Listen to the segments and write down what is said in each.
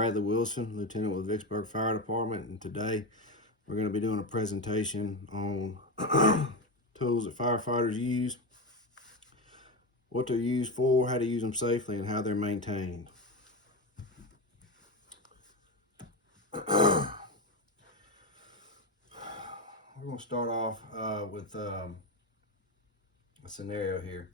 Bradley Wilson, Lieutenant with Vicksburg Fire Department, and today we're going to be doing a presentation on tools that firefighters use, what they're used for, how to use them safely, and how they're maintained. We're going to start off with a scenario here.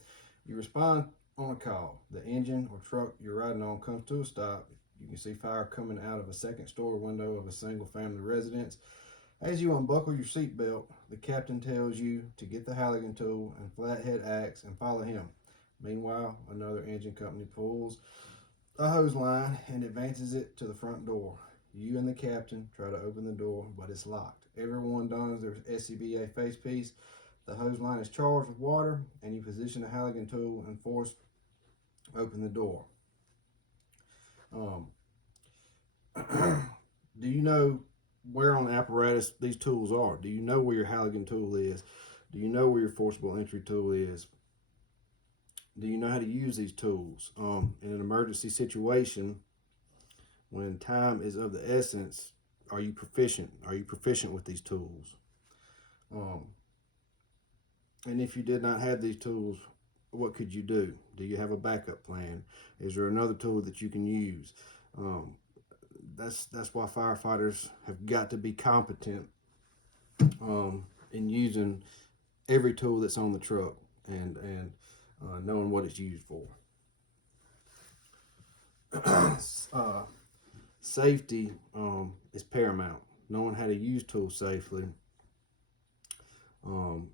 You respond on a call. The engine or truck you're riding on comes to a stop. You can see fire coming out of a second-story window of a single-family residence. As you unbuckle your seatbelt, the captain tells you to get the Halligan tool and flathead axe and follow him. Meanwhile, another engine company pulls a hose line and advances it to the front door. You and the captain try to open the door, but it's locked. Everyone dons their SCBA face piece. The hose line is charged with water, and you position the Halligan tool and force open the door. Do you know where on the apparatus these tools are? Do you know where your Halligan tool is? Do you know where your forcible entry tool is? Do you know how to use these tools? In an emergency situation, when time is of the essence, are you proficient? Are you proficient with these tools? And if you did not have these tools, what could you do? Do you have a backup plan? Is there another tool that you can use? That's why firefighters have got to be competent in using every tool that's on the truck and knowing what it's used for. Safety is paramount. Knowing how to use tools safely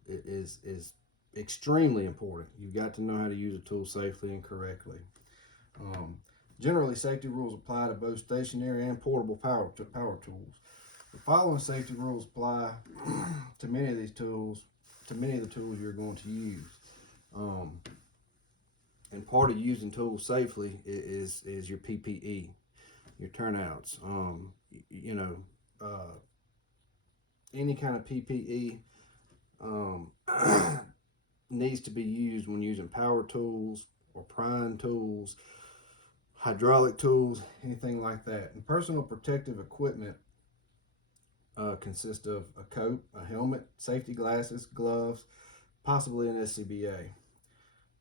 is extremely important. You've got to know how to use a tool safely and correctly. Generally, safety rules apply to both stationary and portable power tools. The following safety rules apply to many of these tools, to many of the tools you're going to use. And part of using tools safely is your PPE, your turnouts. Any kind of PPE needs to be used when using power tools or prying tools, hydraulic tools, anything like that. And personal protective equipment consists of a coat, a helmet, safety glasses, gloves, possibly an SCBA.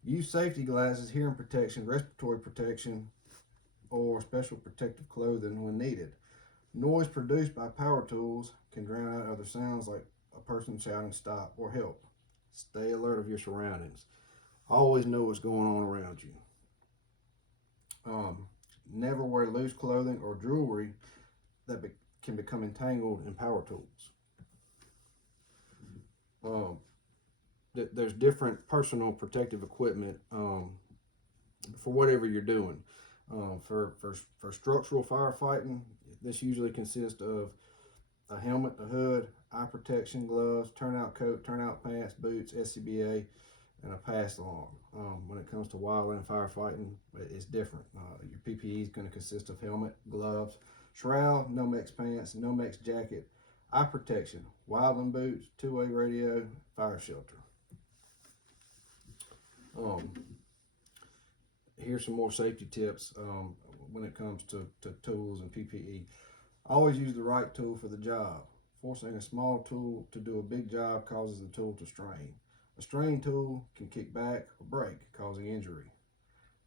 Use safety glasses, hearing protection, respiratory protection, or special protective clothing when needed. Noise produced by power tools can drown out other sounds like a person shouting stop or help. Stay alert of your surroundings. Always know what's going on around you. Never wear loose clothing or jewelry that can become entangled in power tools. There's different personal protective equipment for whatever you're doing. For structural firefighting, this usually consists of a helmet, a hood, eye protection, gloves, turnout coat, turnout pants, boots, SCBA, and a pass alarm. When it comes to wildland firefighting, it's different. Your PPE is going to consist of helmet, gloves, shroud, Nomex pants, Nomex jacket, eye protection, wildland boots, two-way radio, fire shelter. Here's some more safety tips when it comes to tools and PPE. Always use the right tool for the job. Forcing a small tool to do a big job causes the tool to strain. A strained tool can kick back or break, causing injury.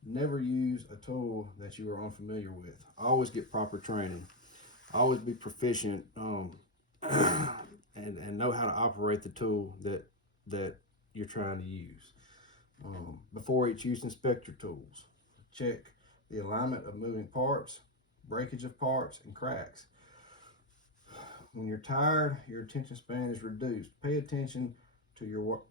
Never use a tool that you are unfamiliar with. Always get proper training. Always be proficient and know how to operate the tool that you're trying to use. Before each use, inspect your tools. Check the alignment of moving parts, breakage of parts, and cracks. When you're tired, your attention span is reduced. Pay attention to your work.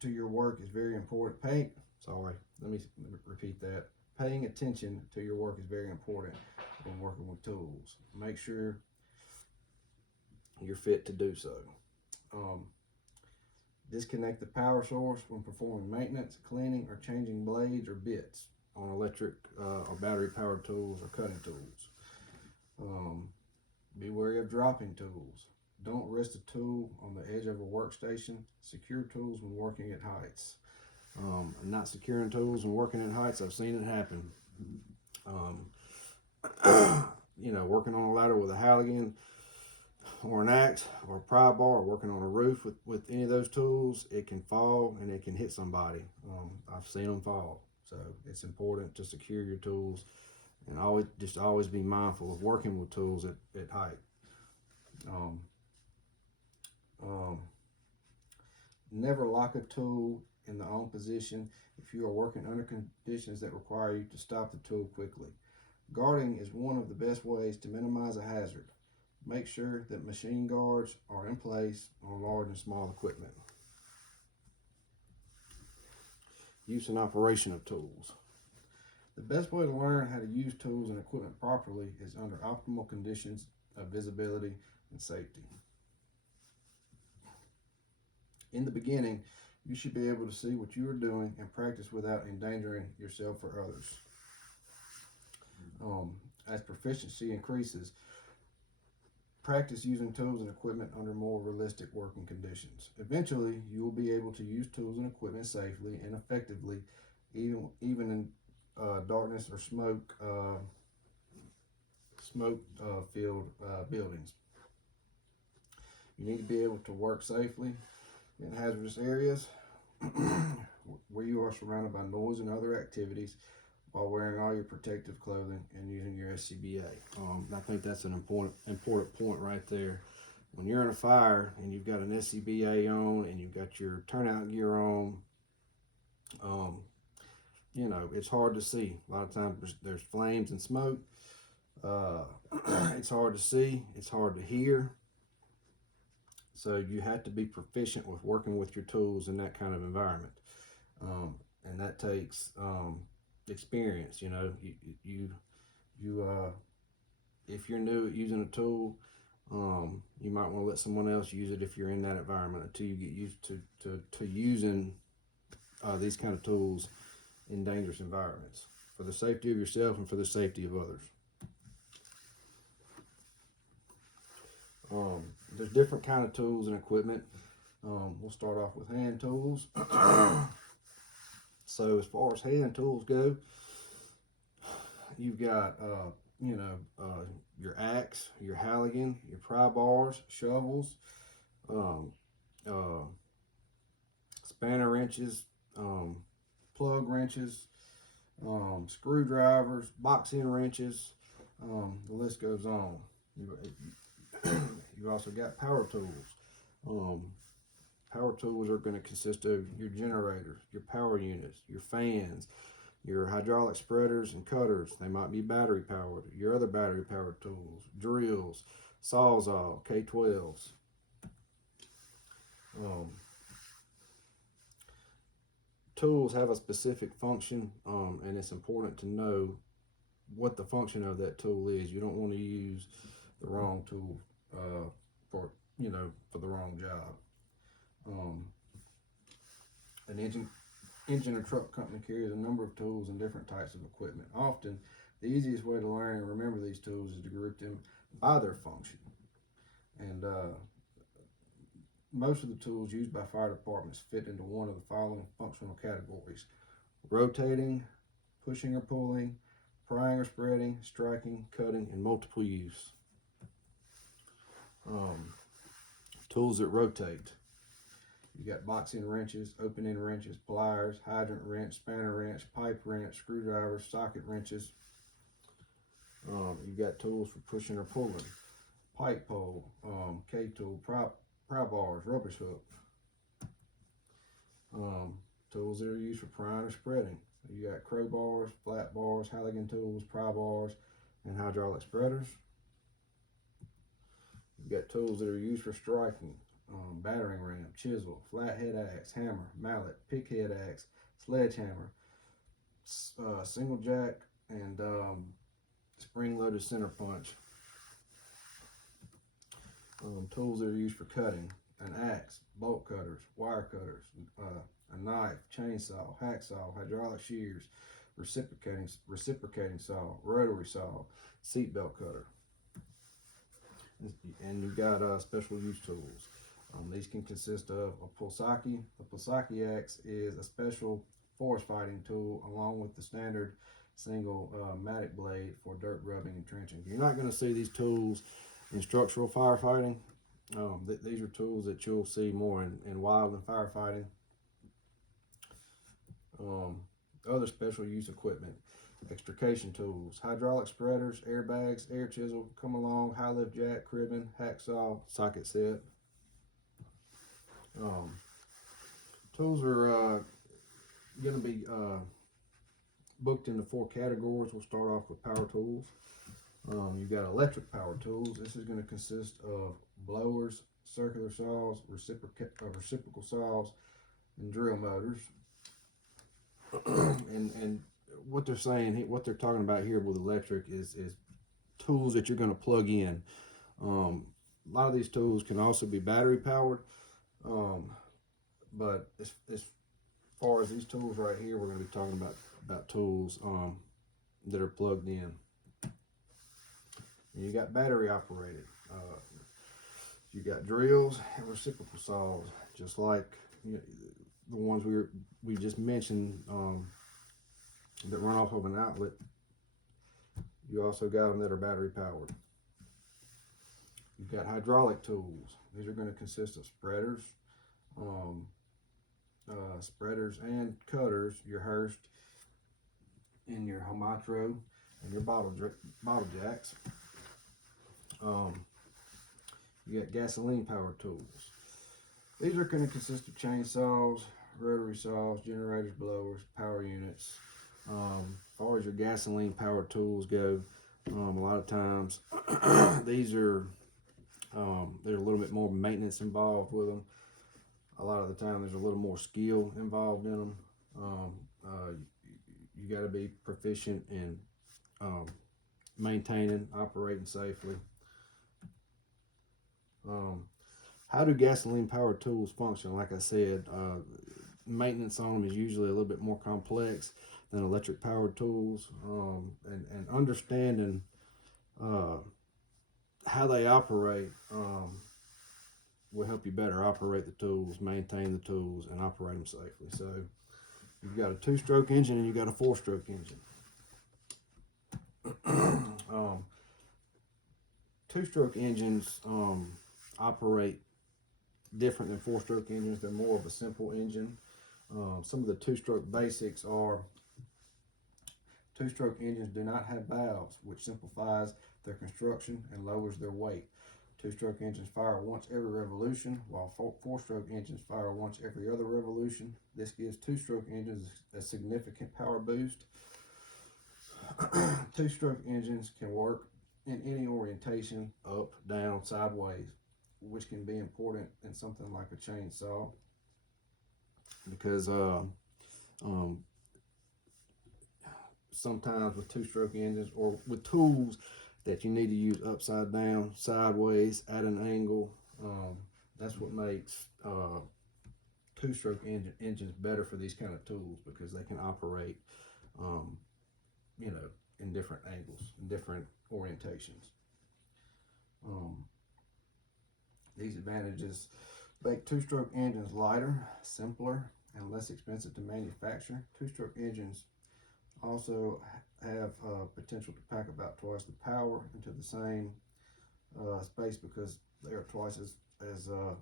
Is very important. Let me repeat that. Paying attention to your work is very important when working with tools. Make sure you're fit to do so. Disconnect the power source when performing maintenance, cleaning, or changing blades or bits on electric or battery powered tools or cutting tools. Be wary of dropping tools. Don't rest a tool on the edge of a workstation. Secure tools when working at heights. Not securing tools and working at heights, I've seen it happen. working on a ladder with a Halligan or an axe or a pry bar, or working on a roof with any of those tools, it can fall and it can hit somebody. I've seen them fall. So it's important to secure your tools and always be mindful of working with tools at height. Um, um, Never lock a tool in the on position if you are working under conditions that require you to stop the tool quickly. Guarding is one of the best ways to minimize a hazard. Make sure that machine guards are in place on large and small equipment. Use and operation of tools. The best way to learn how to use tools and equipment properly is under optimal conditions of visibility and safety. In the beginning, you should be able to see what you are doing and practice without endangering yourself or others. As proficiency increases, practice using tools and equipment under more realistic working conditions. Eventually, you will be able to use tools and equipment safely and effectively, even in darkness or smoke-filled buildings. You need to be able to work safely in hazardous areas where you are surrounded by noise and other activities while wearing all your protective clothing and using your SCBA. I think that's an important point right there. When you're in a fire and you've got an SCBA on and you've got your turnout gear on, it's hard to see. A lot of times there's flames and smoke. It's hard to see. It's hard to hear. So you have to be proficient with working with your tools in that kind of environment, and that takes experience. If you're new at using a tool, you might want to let someone else use it if you're in that environment until you get used to using these kind of tools in dangerous environments for the safety of yourself and for the safety of others. There's different kind of tools and equipment. We'll start off with hand tools. So as far as hand tools go, you've got your axe, your Halligan, your pry bars, shovels, spanner wrenches, plug wrenches, screwdrivers, box end wrenches. The list goes on. You also got power tools. Power tools are going to consist of your generators, your power units, your fans, your hydraulic spreaders and cutters. They might be battery powered. Your other battery powered tools, drills, Sawzall, K12s. Tools have a specific function, and it's important to know what the function of that tool is. You don't want to use the wrong tool for the wrong job. An engine or truck company carries a number of tools and different types of equipment. Often, the easiest way to learn and remember these tools is to group them by their function. And most of the tools used by fire departments fit into one of the following functional categories: rotating, pushing or pulling, prying or spreading, striking, cutting, and multiple use. Tools that rotate. You got box end wrenches, open end wrenches, pliers, hydrant wrench, spanner wrench, pipe wrench, screwdrivers, socket wrenches. You've got tools for pushing or pulling: pipe pole, K-tool, pry bars, rubbish hook. Tools that are used for prying or spreading. You got crowbars, flat bars, Halligan tools, pry bars, and hydraulic spreaders. You've got tools that are used for striking: battering ram, chisel, flathead axe, hammer, mallet, pickhead axe, sledgehammer, single jack, and spring-loaded center punch. Tools that are used for cutting: an axe, bolt cutters, wire cutters, a knife, chainsaw, hacksaw, hydraulic shears, reciprocating saw, rotary saw, seatbelt cutter. And you've got special use tools. These can consist of a pulsaki. The pulsaki axe is a special forest fighting tool along with the standard single matic blade for dirt rubbing and trenching. You're not going to see these tools in structural firefighting. These are tools that you'll see more in wild and firefighting. Other special use equipment, extrication tools, hydraulic spreaders, airbags, air chisel, come along, high lift jack, cribbing, hacksaw, socket set. Tools are going to be booked into 4 categories. We'll start off with power tools. You've got electric power tools. This is going to consist of blowers, circular saws, reciprocal saws, and drill motors. and what they're saying, what they're talking about here with electric is tools that you're going to plug in. A lot of these tools can also be battery powered, but as far as these tools right here, we're going to be talking about tools that are plugged in. And you got battery operated. You got drills and reciprocal saws, just like the ones we just mentioned that run off of an outlet. You also got them that are battery powered. You've got hydraulic tools. These are going to consist of spreaders, spreaders and cutters, your Hurst and your Homatro and your bottle jacks. You got gasoline powered tools. These are going to consist of chainsaws, rotary saws, generators, blowers, power units. As far as your gasoline powered tools go, a lot of times these are there's a little bit more maintenance involved with them. A lot of the time there's a little more skill involved in them. You got to be proficient in maintaining, operating safely. How do gasoline powered tools function? Like I said, maintenance on them is usually a little bit more complex than electric powered tools, and understanding how they operate will help you better operate the tools, maintain the tools, and operate them safely. So you've got a 2-stroke engine and you've got a 4-stroke engine. 2-stroke engines operate different than 4-stroke engines. They're more of a simple engine. Some of the 2-stroke basics are 2-stroke engines do not have valves, which simplifies their construction and lowers their weight. 2-stroke engines fire once every revolution, while 4-stroke engines fire once every other revolution. This gives 2-stroke engines a significant power boost. 2-stroke engines can work in any orientation, up, down, sideways, which can be important in something like a chainsaw, because sometimes with 2-stroke engines or with tools that you need to use upside down, sideways, at an angle, that's what makes 2-stroke engines better for these kind of tools, because they can operate in different angles, in different orientations. These advantages make 2-stroke engines lighter, simpler, and less expensive to manufacture. 2-stroke engines also have potential to pack about twice the power into the same space, because they are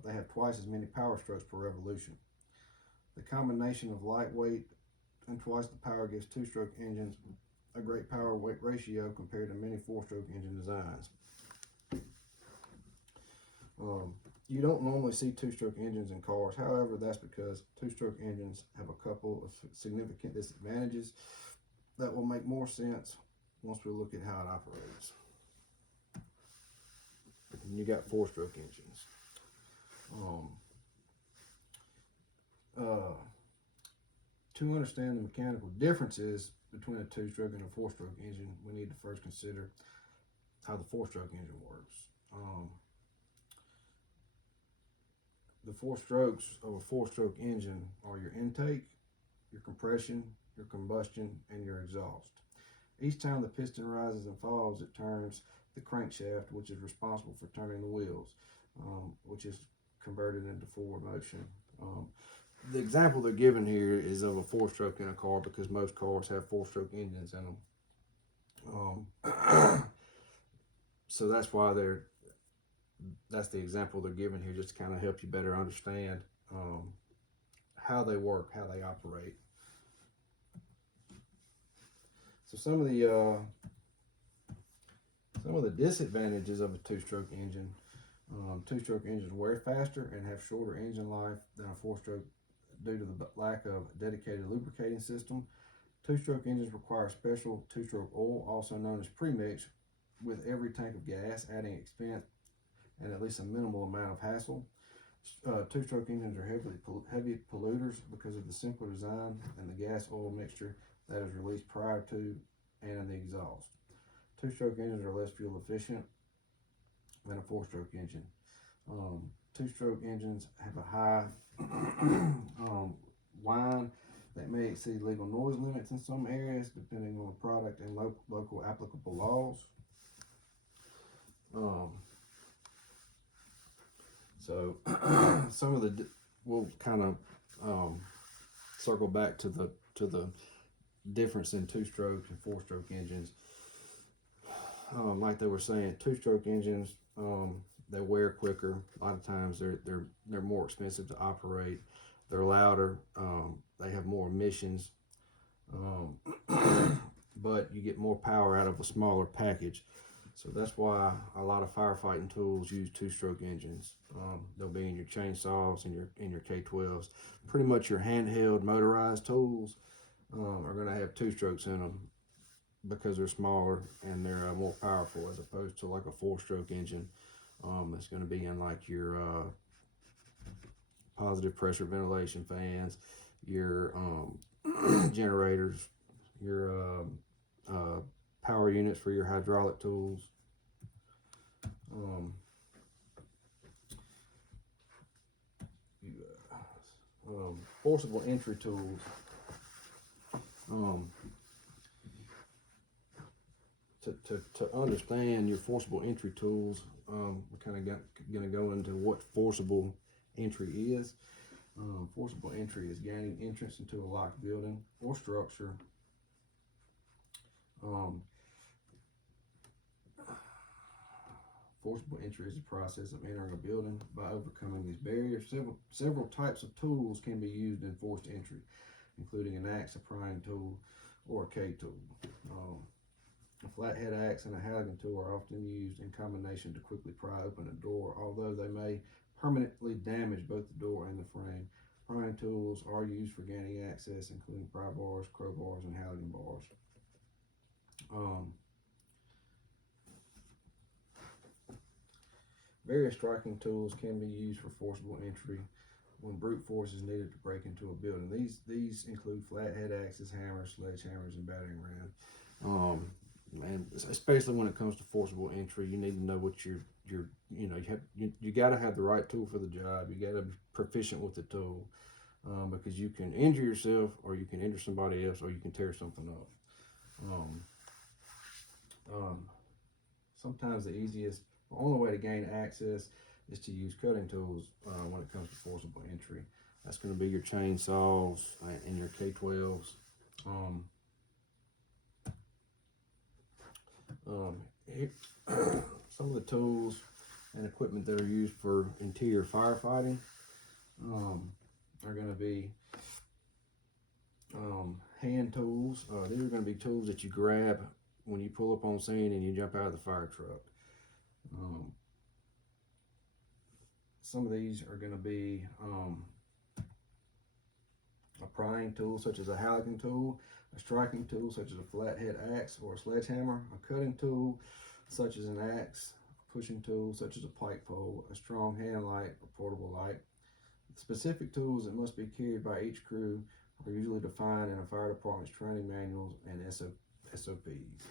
they have twice as many power strokes per revolution. The combination of lightweight and twice the power gives 2-stroke engines a great power weight ratio compared to many 4-stroke engine designs. You don't normally see 2-stroke engines in cars. However, that's because 2-stroke engines have a couple of significant disadvantages that will make more sense once we look at how it operates. And you got 4-stroke engines. To understand the mechanical differences between a 2-stroke and a 4-stroke engine, we need to first consider how the 4-stroke engine works. The 4 strokes of a 4-stroke engine are your intake, your compression, your combustion, and your exhaust. Each time the piston rises and falls, it turns the crankshaft, which is responsible for turning the wheels, which is converted into forward motion. the example they're given here is of a four-stroke in a car because most cars have four-stroke engines in them. So that's why that's the example they're given here, just to kind of help you better understand how they work, how they operate. So some of the disadvantages of a two-stroke engine. Two-stroke engines wear faster and have shorter engine life than a four-stroke due to the lack of a dedicated lubricating system. Two-stroke engines require special two-stroke oil, also known as premix, with every tank of gas, adding expense and at least a minimal amount of hassle. Two-stroke engines are heavy polluters because of the simpler design and the gas oil mixture that is released prior to and in the exhaust. Two-stroke engines are less fuel efficient than a four-stroke engine. Two-stroke engines have a high whine that may exceed legal noise limits in some areas, depending on the product and local applicable laws. So some of we'll kind of circle back to the difference in two-stroke and four-stroke engines. Like they were saying, two-stroke engines they wear quicker. A lot of times they're more expensive to operate. They're louder. They have more emissions, but you get more power out of a smaller package. So that's why a lot of firefighting tools use two-stroke engines. They'll be in your chainsaws and your K12s. Pretty much your handheld motorized tools are going to have two strokes in them because they're smaller and they're more powerful, as opposed to like a four-stroke engine that's going to be in like your positive pressure ventilation fans, your generators, your power units for your hydraulic tools. Forcible entry tools. To understand your forcible entry tools, we're kind of going to go into what forcible entry is. Forcible entry is gaining entrance into a locked building or structure. Forcible entry is the process of entering a building by overcoming these barriers. Several types of tools can be used in forced entry, including an axe, a prying tool, or a K-tool. A flathead axe and a Halligan tool are often used in combination to quickly pry open a door, although they may permanently damage both the door and the frame. Prying tools are used for gaining access, including pry bars, crowbars, and Halligan bars. Various striking tools can be used for forcible entry when brute force is needed to break into a building. These include flathead axes, hammers, sledgehammers, and battering rams. And especially when it comes to forcible entry, you need to know what you got to have the right tool for the job. You got to be proficient with the tool because you can injure yourself, or you can injure somebody else, or you can tear something up. Sometimes the only way to gain access is to use cutting tools when it comes to forcible entry. That's going to be your chainsaws and your K12s. Some of the tools and equipment that are used for interior firefighting are going to be hand tools. These are going to be tools that you grab when you pull up on scene and you jump out of the fire truck. Some of these are going to be a prying tool, such as a Halligan tool, a striking tool, such as a flathead axe or a sledgehammer, a cutting tool, such as an axe, a pushing tool, such as a pike pole, a strong hand light or portable light. The specific tools that must be carried by each crew are usually defined in a fire department's training manuals and SOPs.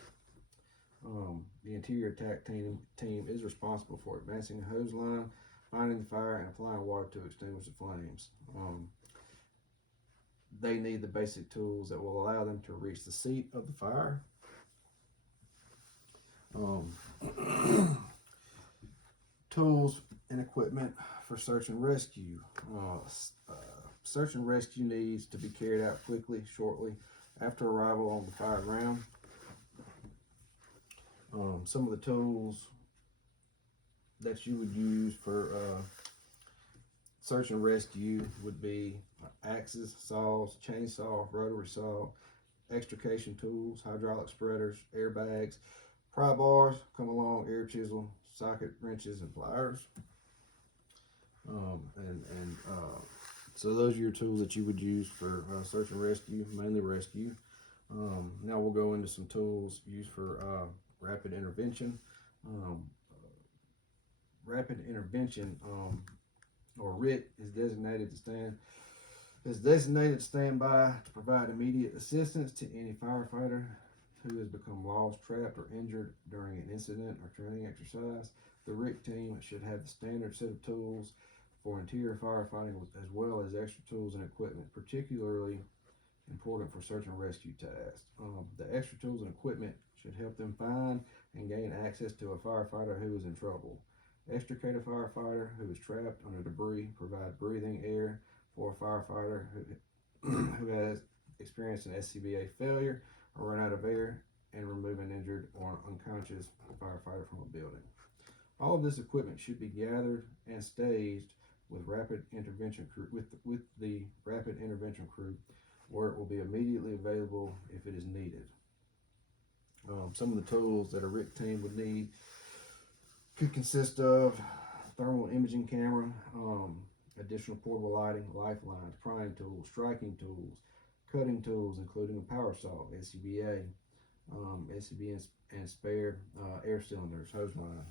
The interior attack team is responsible for advancing a hose line, finding the fire, and applying water to extinguish the flames. They need the basic tools that will allow them to reach the seat of the fire. Tools and equipment for search and rescue. search and rescue needs to be carried out quickly, shortly after arrival on the fire ground. Some of the tools that you would use for search and rescue would be axes, saws, chainsaw, rotary saw, extrication tools, hydraulic spreaders, airbags, pry bars come along, air chisel, socket wrenches, and pliers. So those are your tools that you would use for search and rescue, mainly rescue. Now we'll go into some tools used for rapid intervention. Rapid intervention, or RIT, is designated to stand by to provide immediate assistance to any firefighter who has become lost, trapped, or injured during an incident or training exercise. The RIT team should have the standard set of tools for interior firefighting, as well as extra tools and equipment, particularly important for search and rescue tasks. The extra tools and equipment should help them find and gain access to a firefighter who is in trouble. Extricate a firefighter who is trapped under debris. Provide breathing air for a firefighter who has experienced an SCBA failure or run out of air, and remove an injured or unconscious firefighter from a building. All of this equipment should be gathered and staged with rapid intervention crew, with the rapid intervention crew, where it will be immediately available if it is needed. Some of the tools that a RIT team would need could consist of thermal imaging camera, additional portable lighting, lifelines, prying tools, striking tools, cutting tools, including a power saw, SCBA, SCBA and spare air cylinders, hose line.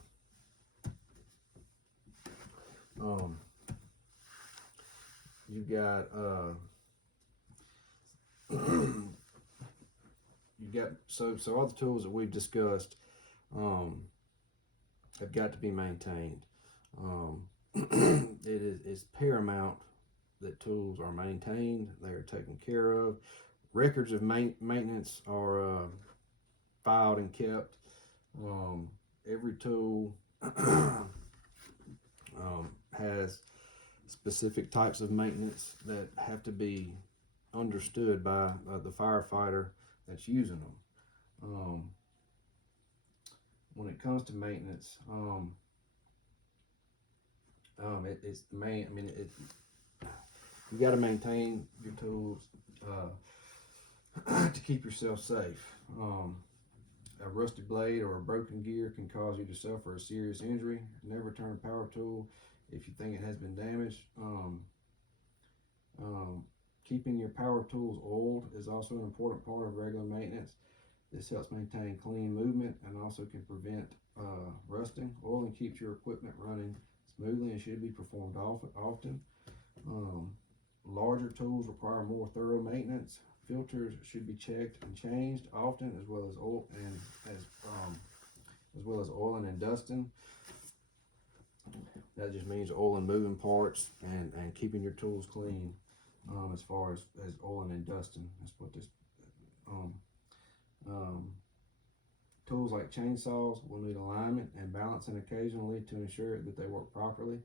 You've got so all the tools that we've discussed have got to be maintained. It's paramount that tools are maintained, they are taken care of. Records of maintenance are filed and kept. Every tool has specific types of maintenance that have to be understood by the firefighter that's using them. When it comes to maintenance, it's the main. I mean, you got to maintain your tools to keep yourself safe. A rusty blade or a broken gear can cause you to suffer a serious injury. Never turn a power tool if you think it has been damaged. Keeping your power tools oiled is also an important part of regular maintenance. This helps maintain clean movement and also can prevent rusting. Oiling keeps your equipment running smoothly and should be performed often. Larger tools require more thorough maintenance. Filters should be checked and changed often, as well as oiling and dusting. That just means oiling moving parts and keeping your tools clean. As far as oiling and dusting, that's what this. Tools like chainsaws will need alignment and balancing occasionally to ensure that they work properly.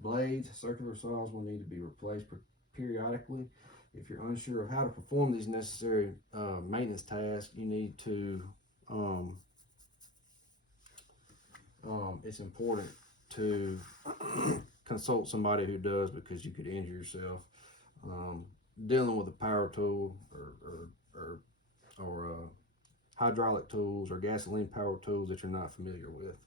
Blades, circular saws will need to be replaced periodically. If you're unsure of how to perform these necessary maintenance tasks, you need to, it's important to consult somebody who does, because you could injure yourself. Dealing with a power tool or hydraulic tools or gasoline power tools that you're not familiar with.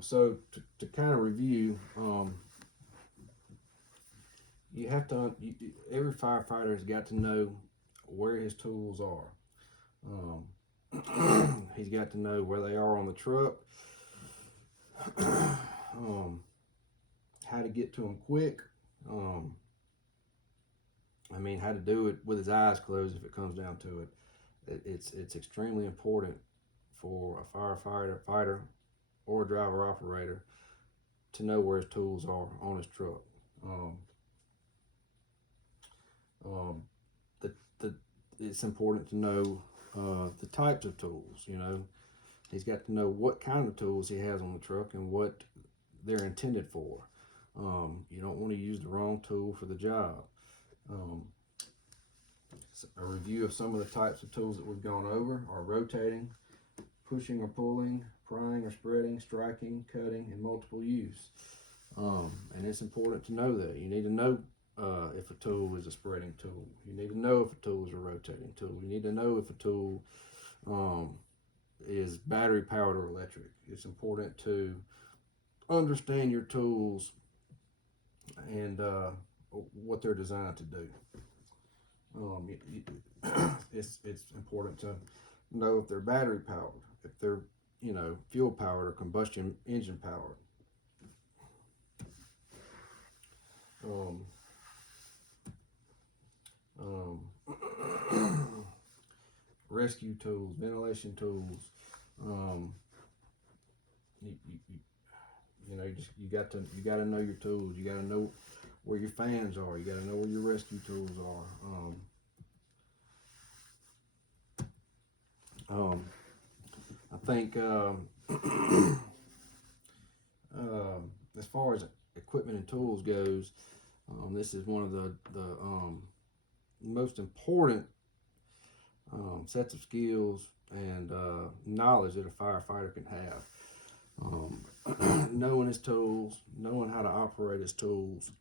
So to kind of review, you have to, every firefighter has got to know where his tools are. He's got to know where they are on the truck, how to get to them quick. How to do it with his eyes closed if it comes down to it. It's extremely important for a firefighter or a driver operator to know where his tools are on his truck. It's important to know the types of tools. He's got to know what kind of tools he has on the truck and what they're intended for. You don't want to use the wrong tool for the job. A review of some of the types of tools that we've gone over are rotating, pushing or pulling, prying or spreading, striking, cutting, and multiple use. And it's important to know that. You need to know if a tool is a spreading tool. You need to know if a tool is a rotating tool. You need to know if a tool is battery powered or electric. It's important to understand your tools and what they're designed to do. It's important to know if they're battery powered, if they're fuel powered or combustion engine powered. Rescue tools, ventilation tools. You got to know your tools. You got to know where your fans are. You got to know where your rescue tools are. I think as far as equipment and tools goes, this is one of the most important sets of skills and knowledge that a firefighter can have. Knowing his tools, knowing how to operate his tools,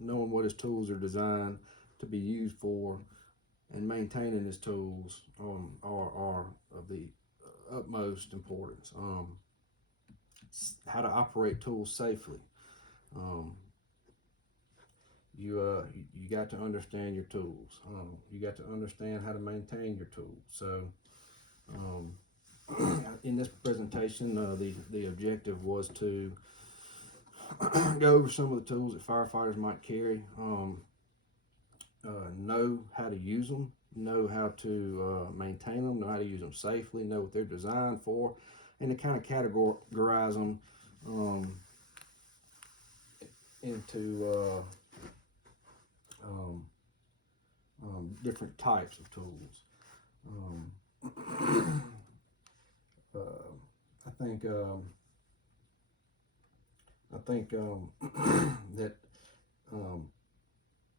knowing what his tools are designed to be used for, and maintaining his tools are of the utmost importance. How to operate tools safely. You got to understand your tools. You got to understand how to maintain your tools. So in this presentation, the objective was to go over some of the tools that firefighters might carry, know how to use them, know how to maintain them, know how to use them safely, know what they're designed for, and to kind of categorize them into different types of tools. I think that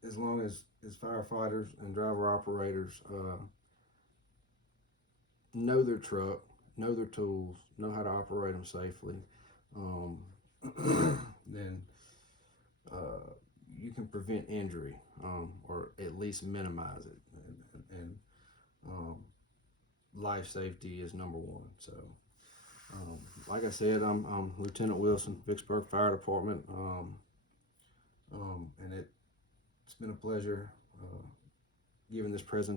as long as firefighters and driver operators know their truck, know their tools, know how to operate them safely, then you can prevent injury or at least minimize it. And life safety is number one. So, like I said, I'm Lieutenant Wilson, Vicksburg Fire Department, and it's been a pleasure giving this presentation.